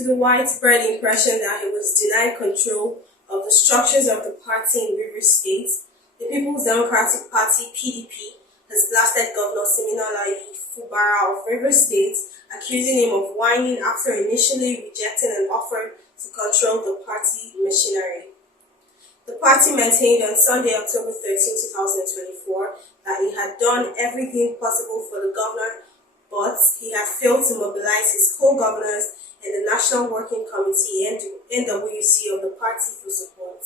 to the widespread impression that he was denied control of the structures of the party in Rivers State, the People's Democratic Party (PDP) has blasted Governor Siminalayi Fubara of Rivers State, accusing him of whining after initially rejecting an offer to control the party machinery. The party maintained on Sunday, October 13, 2024, that he had done everything possible for the governor, but he had failed to mobilize his co-governors and the National Working Committee (NWC) of the party for support.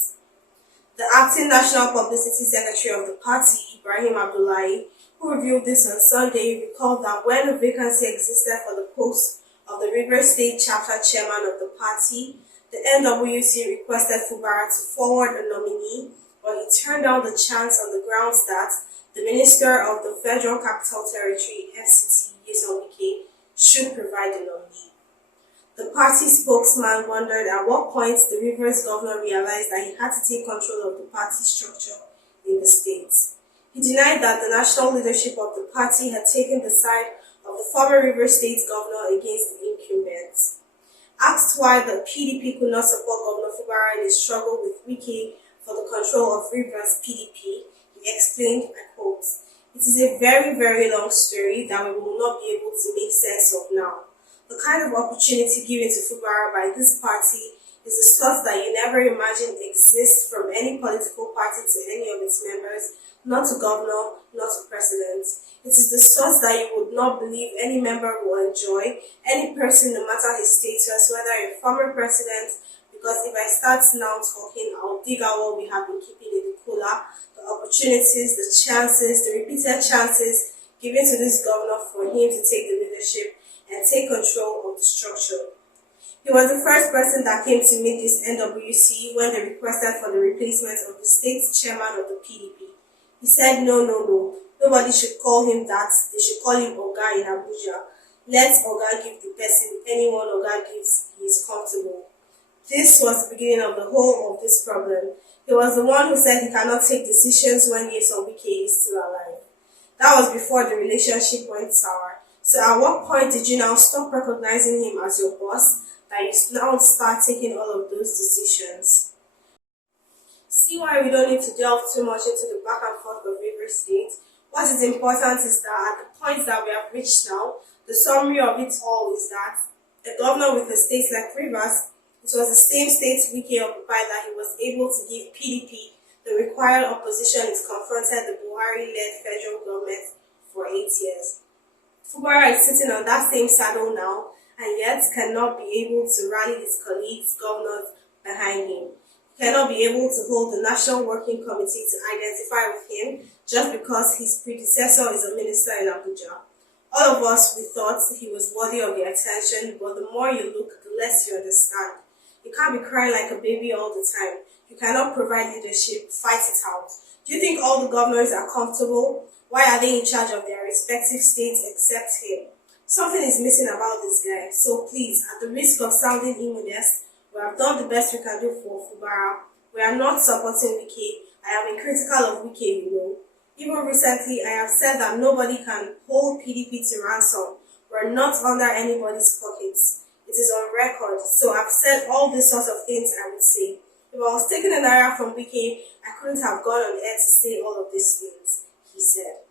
The acting National Publicity Secretary of the party, Ibrahim Abdullahi, who revealed this on Sunday, recalled that when a vacancy existed for the post of the Rivers State Chapter Chairman of the party, the NWC requested Fubara to forward a nominee, but he turned down the chance on the grounds that the Minister of the Federal Capital Territory (FCT), Wike, should provide the nominee. The party spokesman wondered at what point the Rivers governor realized that he had to take control of the party structure in the state. He denied that the national leadership of the party had taken the side of the former Rivers State governor against the incumbent. Asked why the PDP could not support Governor Fubara in his struggle with Wike for the control of Rivers PDP, he explained, I quote, "It is a very, very long story that we will not be able to make sense of now. The kind of opportunity given to Fubara by this party is a sort that you never imagined exists from any political party to any of its members, not to governor, not to president. It is the sort that you would not believe any member will enjoy, any person, no matter his status, whether a former president, because if I start now talking, I'll dig out what we have been keeping in the cooler, the opportunities, the chances, the repeated chances given to this governor for him to take the leadership and take control of the structure. He was the first person that came to meet this NWC when they requested for the replacement of the state chairman of the PDP. He said, no, nobody should call him that, they should call him Oga in Abuja. Let Oga give the person anyone Oga gives he is comfortable." This was the beginning of the whole of this problem. He was the one who said he cannot take decisions when Nyesom Wike is still alive. That was before the relationship went sour. So at what point did you now stop recognizing him as your boss, that you now start taking all of those decisions? See why we don't need to delve too much into the back and forth of Rivers State. What is important is that at the point that we have reached now, the summary of it all is that the governor with a state like Rivers, it was the same state Wike occupied that he was able to give PDP the required opposition it confronted the Buhari-led federal government for 8 years. Fubara is sitting on that same saddle now and yet cannot be able to rally his colleagues, governors behind him. He cannot be able to hold the National Working Committee to identify with him just because his predecessor is a minister in Abuja. All of us, we thought he was worthy of your attention, but the more you look, the less you understand. You can't be crying like a baby all the time. You cannot provide leadership, fight it out. Do you think all the governors are comfortable? Why are they in charge of their respective states except him? Something is missing about this guy. So please, at the risk of sounding immodest, we have done the best we can do for Fubara. We are not supporting Wike. I have been critical of Wike, you know. Even recently, I have said that nobody can hold PDP to ransom. We're not under anybody's pockets. It is on record. So I've said all these sorts of things I would say. If I was taking an area from Wike, I couldn't have gone on air to say all of these things, he said.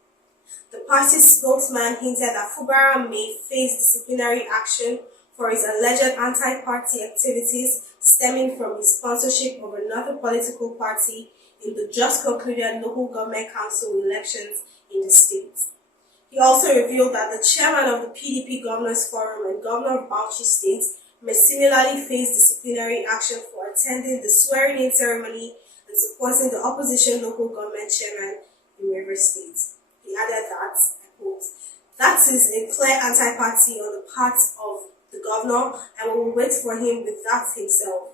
The party's spokesman hinted that Fubara may face disciplinary action for his alleged anti-party activities stemming from his sponsorship of another political party in the just concluded local government council elections in the state. He also revealed that the chairman of the PDP Governors Forum and governor of Bauchi State may similarly face disciplinary action for attending the swearing-in ceremony and supporting the opposition local government chairman in Rivers State. He added that, I quote, "That is a clear anti-party on the part of the governor, and we will wait for him with that himself.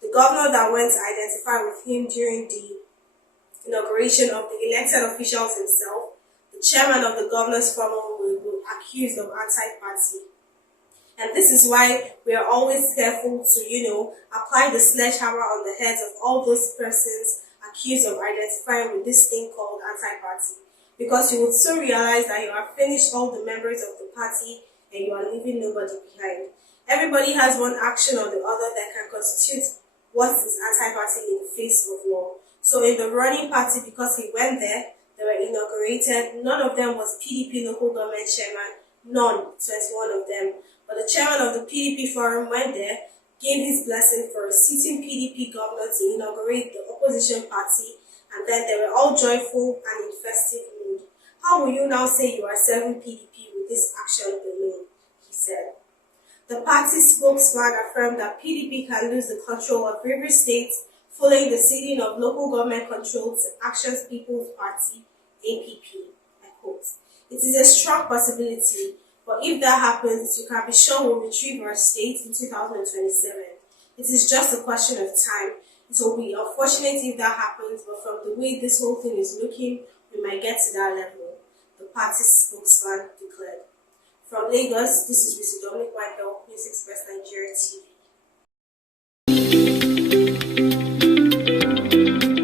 The governor that went to identify with him during the inauguration of the elected officials himself, the chairman of the Governors Forum will be accused of anti-party. And this is why we are always careful to, apply the sledgehammer on the heads of all those persons accused of identifying with this thing called anti-party. Because you would soon realize that you have finished all the members of the party and you are leaving nobody behind. Everybody has one action or the other that can constitute what is anti-party in the face of law. So in the running party, because he went there, they were inaugurated. None of them was PDP local government chairman. None, 21 of them. But the chairman of the PDP forum went there, gave his blessing for a sitting PDP governor to inaugurate the opposition party, and then they were all joyful and in festive mood. How will you now say you are serving PDP with this action alone? He said. The party spokesman affirmed that PDP can lose the control of Rivers State following the ceding of local government control to Action People's Party, APP. I quote, "It is a strong possibility, but if that happens, you can be sure we'll retrieve our state in 2027. It is just a question of time. It will be unfortunate if that happens, but from the way this whole thing is looking, we might get to that level," the party's spokesman declared. From Lagos, this is Mr. Dominic Wike, News Express Nigeria TV.